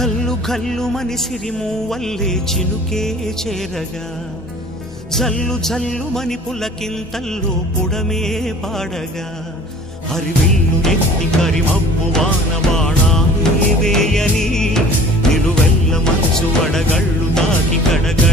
గల్లు గల్లు మని సిరిమూవల్లే చినుకే చేరగా జల్లు జల్లు మని పులకింతల్లో పుడమే పాడగా హరివిల్లు ఎత్తి కరిమబ్బు వాన బాణాలే వేయని నిలువెల్ల మంచు వడగళ్ళు తాకి కడగ